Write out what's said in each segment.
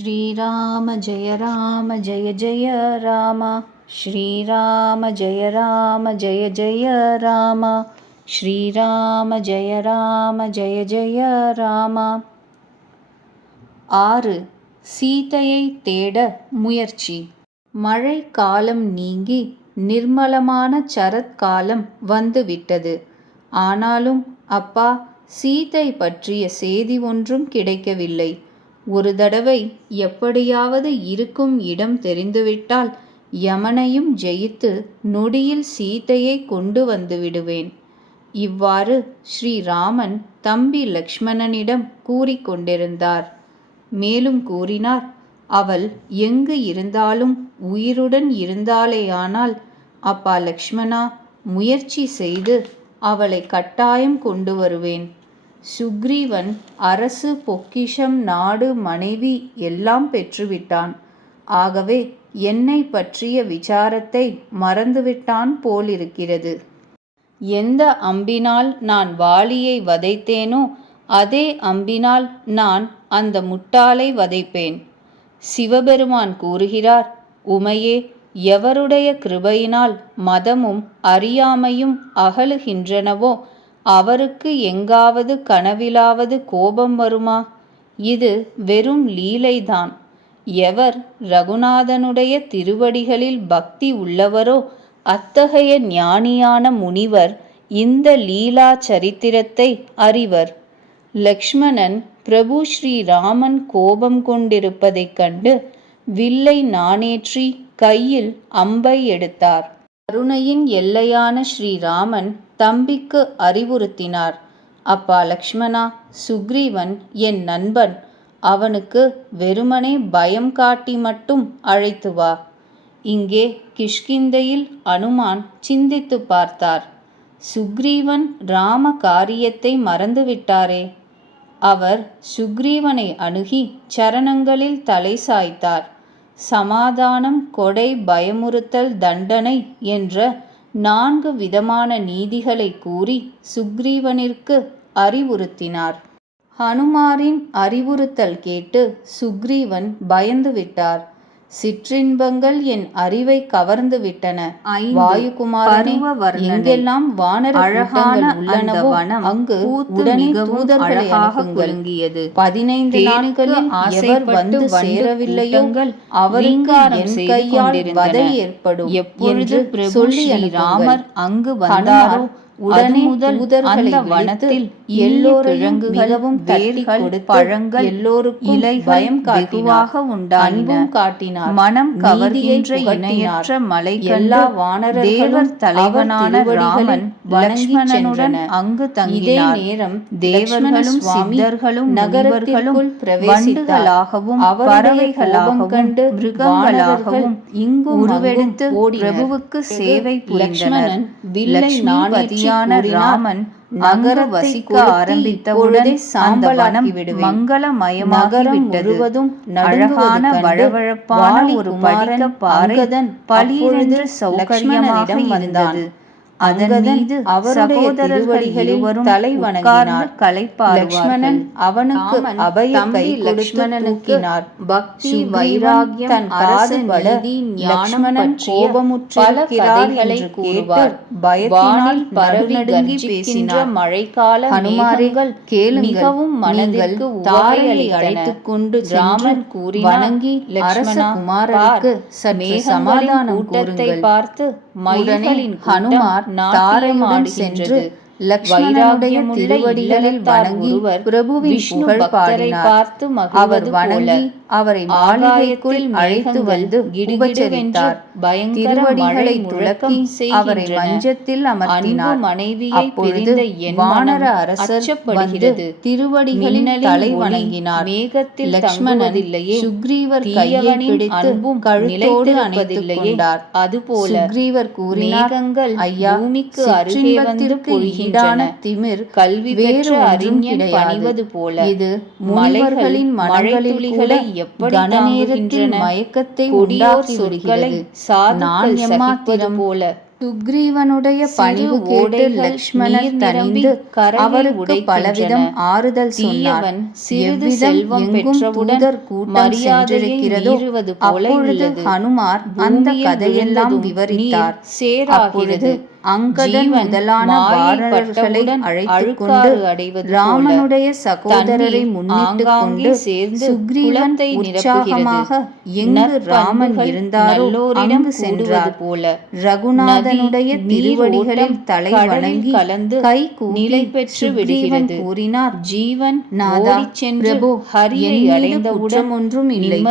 श्रीराम जय जय राम। श्रीराम जय जय राम। श्रीराम जय जय राम। 6. சீதையை தேட முயற்சி. மழை காலம் நீங்கி நிர்மலமான சரத்காலம் வந்துவிட்டது. ஆனாலும் அப்பா, சீதை பற்றிய செய்தி ஒன்றும் கிடைக்கவில்லை. ஒரு தடவை எப்படியாவது இருக்கும் இடம் தெரிந்துவிட்டால் யமனையும் ஜெயித்து நொடியில் சீதையை கொண்டு வந்து விடுவேன். இவ்வாறு ஸ்ரீராமன் தம்பி லக்ஷ்மணனிடம் கூறிக்கொண்டிருந்தார். மேலும் கூறினார், அவள் எங்கு இருந்தாலும் உயிருடன் இருந்தாளேயானால், அப்பா லக்ஷ்மணா, முயற்சி செய்து அவளை கட்டாயம் கொண்டு வருவேன். சுக்ரீவன் அரசு, பொக்கிஷம், நாடு, மனைவி எல்லாம் பெற்றுவிட்டான். ஆகவே என்னை பற்றிய விசாரத்தை மறந்துவிட்டான் போலிருக்கிறது. எந்த அம்பினால் நான் வாலியை வதைத்தேனோ அதே அம்பினால் நான் அந்த முட்டாளை வதைப்பேன். சிவபெருமான் கூறுகிறார், உமையே, எவருடைய கிருபையினால் மதமும் அறியாமையும் அகலுகின்றனவோ அவருக்கு எங்காவது கனவிலாவது கோபம் வருமா? இது வெறும் லீலைதான். எவர் ரகுநாதனுடைய திருவடிகளில் பக்தி உள்ளவரோ அத்தகைய ஞானியான முனிவர் இந்த லீலா சரித்திரத்தை அறிவர். லக்ஷ்மணன் பிரபு ஸ்ரீராமன் கோபம் கொண்டிருப்பதைக் கண்டு வில்லை நாணேற்றி கையில் அம்பை எடுத்தார். கருணையின் எல்லையான ஸ்ரீராமன் தம்பிக்கு அறிவுறுத்தினார், அப்பா லக்ஷ்மணா, சுக்ரீவன் என் நண்பன். அவனுக்கு வெறுமனே பயம் காட்டி மட்டும் அழைத்து வா. இங்கே கிஷ்கிந்தையில் அனுமான் சிந்தித்து பார்த்தார். சுக்ரீவன் ராம காரியத்தை மறந்துவிட்டாரே. அவர் சுக்ரீவனை அணுகி சரணங்களில் தலை சாய்த்தார். சமாதானம், கொடை, பயமுறுத்தல், தண்டனை என்ற 4 விதமான நீதிகளை கூறி சுக்ரீவனிற்கு அறிவுறுத்தினார். ஹனுமாரின் அறிவுறுத்தல் கேட்டு சுக்ரீவன் பயந்து விட்டார். சிற்றின்பங்கள் என் அறிவை கவர்ந்து விட்டன. வாயுகுமாரனே, எங்கெல்லாம் வானர அழகான உள்ளனவோ அங்கு உடனே தூதர்களை அனுப்புங்கள். 15 நாட்களில் எவர் வந்து சேரவில்லையோ அவருக்கு என் கையால் வதை ஏற்படும். எப்பொழுது சொல்லி ராமர் அங்கு வந்தாரோ உடனே தூதர்களை வனத்தில் எல்லோரையும் மிகவும் தட்டி கொடுத்து பழங்கள் எல்லோருக்கும் இலை பயம் காட்டுவாக அன்பும் காட்டினார். மனம் கவர்கின்ற இணையற்ற மலை எல்லா வானரர்களும் தலைவனான ராமன் லக்ஷ்மணனுடன் அங்கு தங்கினார். இதே நேரம் தேவர்களும் சித்தர்களும் நகரங்களும் வண்டுகளாகவும் பறவைகளாகவும் கண்டு மிருகங்களாகவும் இங்கு உருவெடுத்து பிரபுவுக்கு சேவை புரிந்தனர். லக்ஷ்மணன் ராமன் நகர வசிக்க ஆரம்பித்தவுடன் அந்த வனம் மங்களமயமாகிவிட்டது. அழகான வழவழப்பான ஒரு படிக்க பாறைதன் பளிரென்று சௌகரியமாக இருந்தது. அதன் மீது சகோதரர்கள் இருவரும் தலை வணங்கினார். லக்ஷ்மணன் அவனுக்கு அபய கை லக்ஷ்மணனுக்கினார். பக்தி, வைராகியம், தன் காது பட லக்ஷ்மணன் கோபமுற்றிருக்கிறார் என்று கூறுவார். பயத்தினால் பரநடுங்கி பேசினார். மழைக்கால ஹனுமாரிகள் கேளுங்கள், நீங்கள் தாயை அழைத்துக் கொண்டு ராமன் கூறி வணங்கி அரசகுமாரருக்கு சற்று சமாதானம் கூறுங்கள். பார்த்து மயில்களின் ஹனுமார் தாரையுடன் சென்று லக்ஷ்மணனுடைய திருவடிகளில் வணங்கி பிரபுவின் புகழ் பாடினார். அவர் வணங்கி அவரை மாளிகைக்குள் அழைத்து வந்து உபசரித்தார். திருவடிகளை துலக்கி அவரை மஞ்சத்தில் அமர்த்தினார். அப்பொழுது வானர அரசர் வந்து திருவடிகளில் தலை வணங்கினார். மேகத்தில் லக்ஷ்மணன் சுக்ரீவர் கையை பிடித்து கழுத்தோடு அணைத்துக் கொண்டார். அதுபோல சுக்ரீவர் கூறினார், ஐயா, சிற்றின்பத்திற்கு ஈடான திமிர் கல்வி வேறு அறிஞன் பணிவது போல இது முனிவர்களின் மனங்களில் கூட கணநேரத்தில் மயக்கத்தை உண்டாக்கி விடுகிறது. நான் எம்மாத்திரம் போல சுக்ரீவனுடைய பணிவு கேட்டு லக்ஷ்மணர் தணிந்து அவருக்கு பலவிதம் ஆறுதல் சொன்னார். எவ்விதம் எங்கும் தூதர் கூட்டம் சென்றிருக்கிறதோ அப்பொழுது ஹனுமார் அந்த கதையெல்லாம் விவரித்தார். அப்பொழுது அங்கதன் முதலான வானரர்களை அழைத்துக் கொண்டு ராமனுடைய சகோதரரை முன்னிட்டு கொண்டு சுக்ரீவன் உற்சாகமாக எங்கு ராமன் இருந்தாரோ அங்கு சென்றார். ரகுநாதனுடைய திருவடிகளில் தலை வணங்கி கை கூப்பி சுக்ரீவன் கூறினார், ஜீவன் நாதா பிரபு, என் மீது குற்றம் ஒன்றும் இல்லை.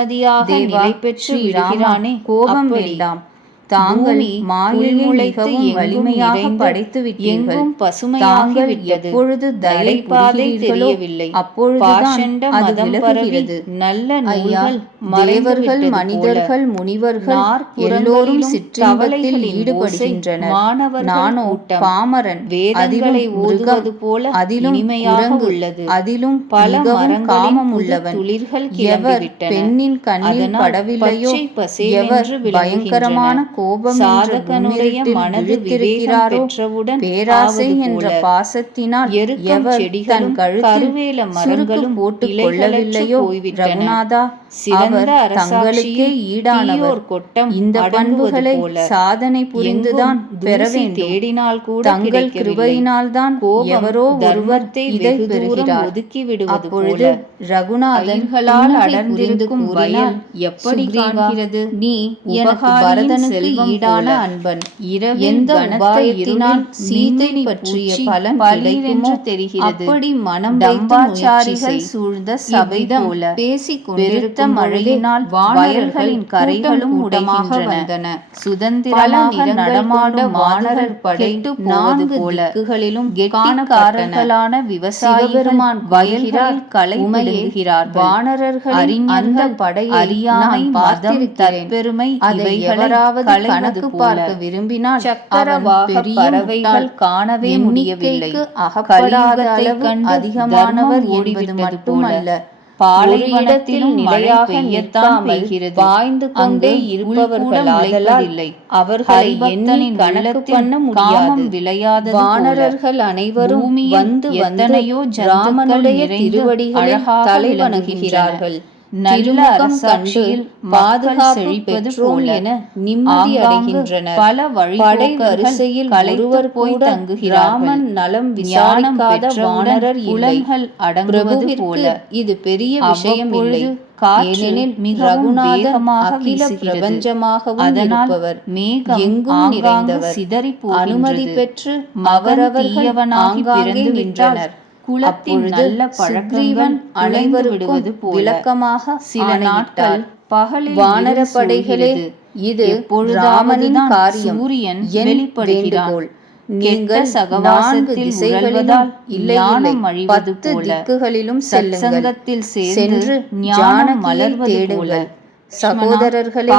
தேவா ஸ்ரீராமனே, கோபம் வேண்டாம். தாங்கள் மாயையை மிகவும் வலிமையாக படைத்து விட்டீர்கள். தாங்கள் எப்பொழுது தயை புரிகிறீர்களோ அப்பொழுதுதான் அது விலகுகிறது. ஐயா, தேவர்கள், மனிதர்கள், முனிவர்கள் எல்லோரும் சிற்றின்பத்தில் ஈடுபடுகின்றனர். நானோ பாமரன், அதிலும் மிருகம், அதிலும் குரங்கு, அதிலும் மிகவும் காமம் உள்ளவன். எவர் பெண்ணின் கண்ணில் படவில்லையோ, எவர் பயங்கரமான கோபம் சாதகனுடைய மனது விழித்திருக்கிறாரோ, பேராசை என்ற பாசத்தினால் எவர் தன் கழுத்தில் சுருக்கு போட்டுக் கொள்ளவில்லையோ, ரகுநாதா, அவர் தங்களுக்கே ஈடானவர். இந்த பண்புகளை சாதனை புரிந்துதான் பெற வேண்டும். தங்கள் கிருபையினால்தான் எவரோ ஒருவர் இதை பெறுகிறார். அப்பொழுது ரகுநாதன் அடர்ந்திருக்கும் வயல் எப்படி காண்கிறது? நீ எனக்கு பரதனுக்கு ஈடான அன்பன். இரவின் கனத்தினால் சீதை பற்றிய பலன் கிடைக்குமோ தெரிகிறது. அப்படி மனம் வைத்தாச்சாரிகள் சூழ்ந்த சபை போல பேசிக் கொண்டிருந்த மழையினால் வானரர்களின் கரைகளும் உடமாக வந்தன. சுதந்திரமாக நடமாடும் வானரர் படை 4 திக்குகளிலும் கெட்டிக்காரர்களான விவசாயிகள் வயல்களில் களை விடுகிறார். வானரர்களின் அந்த படை அறியாமை, மதம், தற்பெருமை இவைகளையாவது கணக்கு பார்க்க விரும்பினால் சக்கரவாக பறவைகள் காணவே முடியவில்லை. அகப்படாத அளவு அதிகமானவர் என்பது மட்டுமல்ல, பாலைவனத்தில் நிலையாக பெய்யத்தாமல் பாய்ந்து கொண்டே இருப்பவர்களாதலால் அவர்களை எண்ணி கணக்கு பண்ண முடியாது. விளையாத வானரர்கள் அனைவரும் வந்து எத்தனையோ ராமனுடைய திருவடிகளில் தலை வணங்குகிறார்கள். நல்ல அரசாட்சியில் பாதுகாப்பு பெற்றோம் என நிம்மதி அடைகின்றனர். பல வழி வரிசையில் ஒருவர் போய் தங்குகிறார்கள். ராமன் நலம் விசாரிக்காத வானரர் புலன்கள் அடங்குவது போல இது பெரிய விஷயம் இல்லை. ஏனெனில் மிகவும் வேகமாக அகில பிரபஞ்சமாகவும் இருப்பவர், எங்கும் நிறைந்தவர், அனுமதி பெற்று அவரவர்கள் ஆங்காங்கே நின்றனர். குலத்தின் நல்ல பழக்கங்கள் அனைவரும் விடுவது விளக்கமாக சில நாட்கள் பகலில் வானர படைகளே, இது ராமனின் காரியம். சூரியன் வெளிப்படுகிறான். நீங்கள் 4 திசைகளிலும் இல்லையானம் அழிவது போல 10 திக்குகளிலும் செல்லுங்கள். சென்று ஞானம் மலர்வது தேடுங்கள். சகோதரர்களே,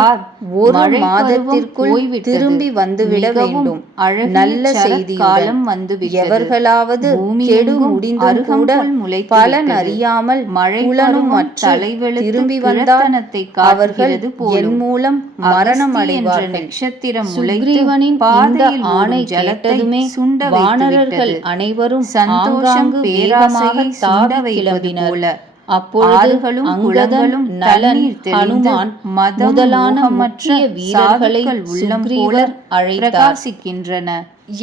ஒரு மாதத்திற்குள் திரும்பி வந்துவிட வேண்டும். நல்ல செய்தி காலம் வந்து எவர்களாவது கெடு முடிந்தும் கூட பலன் அறியாமல் மழையுலனும் மற்ற திரும்பி வந்தால் அவர்கள் என் மூலம் மரணம் அடைவார்கள். நட்சத்திரம் சுக்ரீவனின் பாதையில் ஆணை கேட்டதுமே வானரர்கள் அனைவரும் சந்தோஷம் பேராசையை தாவி கிளம்பினர். அப்பொழுது குலதனும் நலன் ஹனுமான் முதலான மற்ற வீரர்களை சுக்ரீவர் பிரகாசிக்கின்றன.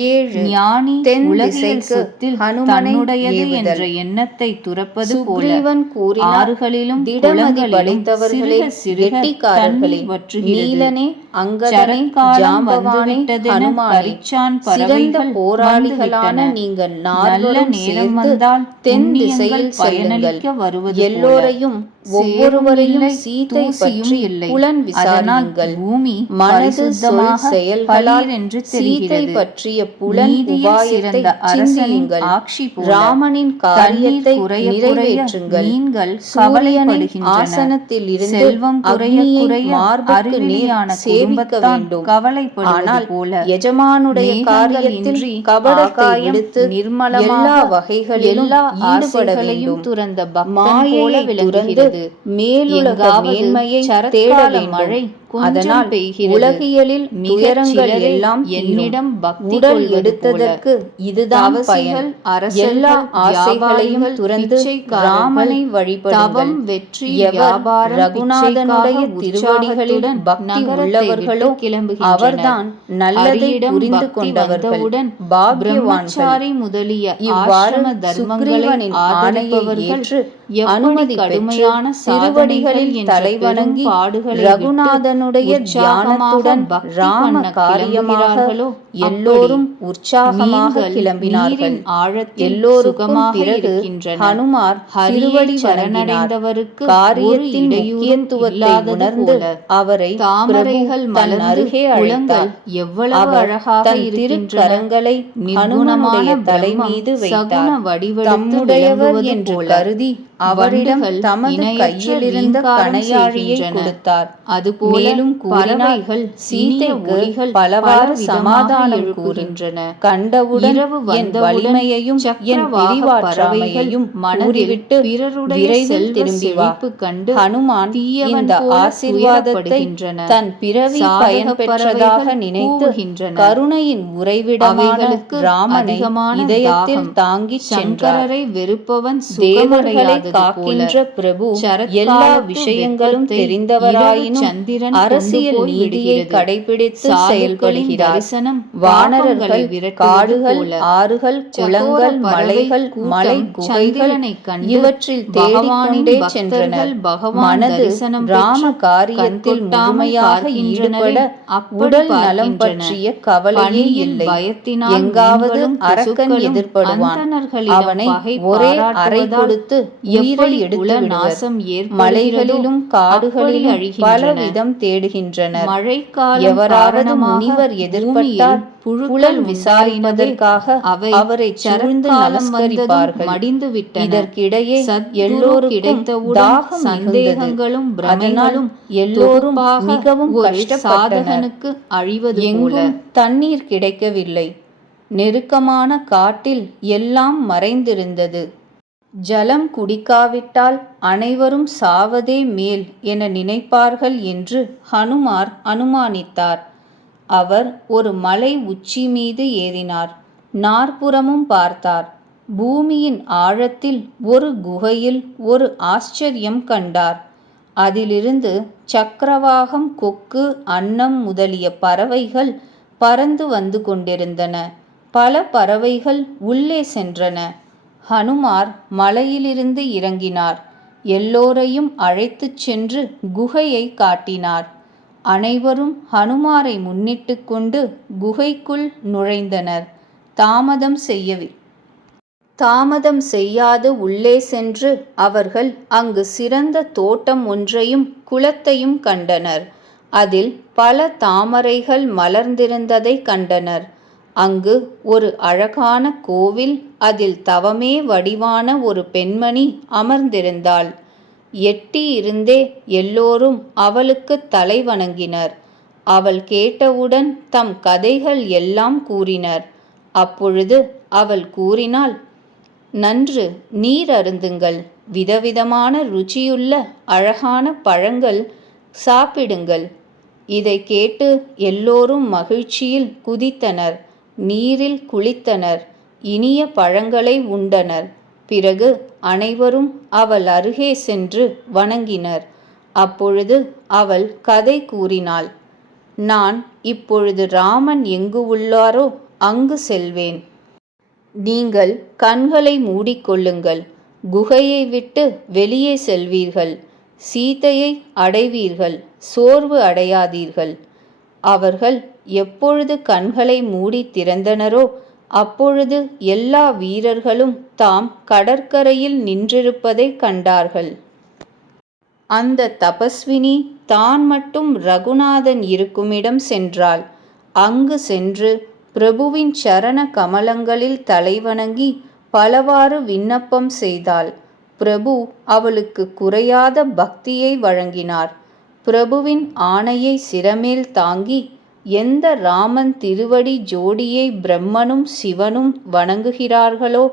7 ஞானி உலகில் சொத்தில் தன்னுடையது என்ற எண்ணத்தை துறப்பது போல ஆறுகளிலும் திடமதி படைத்தவர்களே, கெட்டிக்காரர்களே, நீலனே, அங்கதனே, ஜாம்பவானே, ஹனுமானே, சிறந்த போராளிகளான நீங்கள் 4 நேரம் வந்தால் தென் திசையில் செல்லுங்கள். எல்லோரையும் ஒவ்வொருவரையும் சீதை பற்றி புலன் விசாரியுங்கள். பூமி மனது சொல் செயல்களால் என்று சீதை பற்றிய புலன் உபாயத்தை சிந்தியுங்கள். ராமனின் காரியத்தை நிறைவேற்றுங்கள். சூரியனின் ஆசனத்தில் இருந்து அக்னியை மார்புக்கு நேர் சேவிக்க வேண்டும். ஆனால் எஜமானுடைய காரியத்தில் கபடத்தை விடுத்து எல்லா வகைகளிலும் ஈடுபட வேண்டும். மாயையை துறந்து மேலுலக மேன்மையை தேட வேண்டும். அதனால் உலகியலில் துயரங்கள் எல்லாம் என்னிடம் உடல் எடுத்ததற்கு இதுதான் பயன். எல்லா ஆசைகளையும் துறந்து ராமனை வழிபடுங்கள். எவர் ரகுநாதனுடைய திருவடிகளில் பக்தி உள்ளவர்களோ அவர்தான் நல்லதை புரிந்து கொண்டவர்கள், பாக்கியவான்கள். இவ்வாறு சுக்ரீவனின் ஆணையை ஏற்று அனுமதி கடுமையான திருவடிகளில் தலைவணங்கி ரகுநாதனுடைய தியானத்துடன் ராம காரியமாக எல்லோரும் உற்சாகமாக கிளம்பினார்கள். எல்லோருக்கும் பிறகு ஹனுமார் திருவடி வணங்கினார். காரியத்தின் முக்கியத்துவத்தை உணர்ந்து அவரை பிரபு தன் அருகே அழைத்தார். தன் திருக்கரங்களை ஹனுமனுடைய தலை மீது வைத்தார். தம்முடையவர் என்று கருதி அவரிடம் தமது கையில் இருந்த கணையாழியை கொடுத்தார். மேலும் கூறினார்கள், சீதைக்கு பலவாறு சமாதானம் கூறுகின்றன. கண்டவுடன் என் வலிமையையும் என் பிரிவாற்றாமையையும் மனதிவிட்டு விரைவில் திரும்பி வா. ஹனுமான் இந்த ஆசீர்வாதத்தை தன் பிறவி பயன் பெற்றதாக நினைத்து கருணையின் உறைவிடமான ராமனை இதயத்தில் தாங்கிச் சென்றார். தேவர்களை காக்கின்ற பிரபு எல்லா விஷயங்களும் தெரிந்தவராயினும் அரசியல் நீதியை கடைபிடித்து செயல்படுகிறார். வானரர்கள் காடுகள், ஆறுகள், குளங்கள், மலைகள், மலை குகைகள் இவற்றில் தேடிக்கொண்டே சென்றனர். மனது ராம காரியத்தில் முழுமையாக ஈடுபட உடல் நலம் பற்றிய கவலையே இல்லை. எங்காவது அரக்கன் எதிர்படுவான், அவனை ஒரே அறை கொடுத்து உயிரை எடுத்து விடுவர். மலைகளிலும் காடுகளிலும் பலவிதம் தேடுகின்றனர். எவராவது முனிவர் எதிர்பட்டால் புலன் விசாரிப்பதற்காக அவரை சூழ்ந்து நமஸ்கரிப்பார்கள். இதற்கிடையே எல்லோருக்கும் தாகம் மிகுந்தது. அதனால் எல்லோரும் மிகவும் கஷ்டப்பட்டனர். எங்கும் தண்ணீர் கிடைக்கவில்லை. நெருக்கமான காட்டில் எல்லாம் மறைந்திருந்தது. ஜலம் குடிக்காவிட்டால் அனைவரும் சாவதே மேல் என நினைப்பார்கள் என்று ஹனுமார் அனுமானித்தார். அவர் ஒரு மலை உச்சி மீது ஏறினார். நாற்புறமும் பார்த்தார். பூமியின் ஆழத்தில் ஒரு குகையில் ஒரு ஆச்சரியம் கண்டார். அதிலிருந்து சக்கரவாகம், கொக்கு, அன்னம் முதலிய பறவைகள் பறந்து வந்து கொண்டிருந்தன. பல பறவைகள் உள்ளே சென்றன. ஹனுமார் மலையிலிருந்து இறங்கினார். எல்லோரையும் அழைத்துச் சென்று குகையை காட்டினார். அனைவரும் ஹனுமாரை முன்னிட்டு கொண்டு குகைக்குள் நுழைந்தனர். தாமதம் செய்யாது உள்ளே சென்று அவர்கள் அங்கு சிறந்த தோட்டம் ஒன்றையும் குளத்தையும் கண்டனர். அதில் பல தாமரைகள் மலர்ந்திருந்ததை கண்டனர். அங்கு ஒரு அழகான கோவில், அதில் தவமே வடிவான ஒரு பெண்மணி அமர்ந்திருந்தாள். எட்டி இருந்தே எல்லோரும் அவளுக்கு தலை வணங்கினர். அவள் கேட்டவுடன் தம் கதைகள் எல்லாம் கூறினர். அப்பொழுது அவள் கூறினாள், நன்று, நீர் அருந்துங்கள். விதவிதமான ருச்சியுள்ள அழகான பழங்கள் சாப்பிடுங்கள். இதை கேட்டு எல்லோரும் மகிழ்ச்சியில் குதித்தனர். நீரில் குளித்தனர். இனிய பழங்களை உண்டனர். பிறகு அனைவரும் அவள் அருகே சென்று வணங்கினர். அப்பொழுது அவள் கதை கூறினாள். நான் இப்பொழுது ராமன் எங்கு உள்ளாரோ அங்கு செல்வேன். நீங்கள் கண்களை மூடிக்கொள்ளுங்கள். குகையை விட்டு வெளியே செல்வீர்கள். சீதையை அடைவீர்கள். சோர்வு அடையாதீர்கள். அவர்கள் எப்பொழுது கண்களை மூடி திறந்தனரோ அப்பொழுது எல்லா வீரர்களும் தாம் கடற்கரையில் நின்றிருப்பதை கண்டார்கள். அந்த தபஸ்வினி தான் மட்டும் ரகுநாதன் இருக்குமிடம் சென்றாள். அங்கு சென்று பிரபுவின் சரண கமலங்களில் தலைவணங்கி பலவாறு விண்ணப்பம் செய்தாள். பிரபு அவளுக்கு குறையாத பக்தியை வழங்கினார். பிரபுவின் ஆணையை சிரமேல் தாங்கி எந்த ராமன் திருவடி ஜோடியை பிரம்மனும் சிவனும் வணங்குகிறார்களோ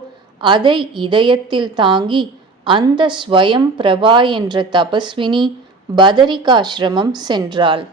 அதை இதயத்தில் தாங்கி அந்த ஸ்வயம் பிரபா என்ற தபஸ்வினி பதரிகாசிரமம் சென்றாள்.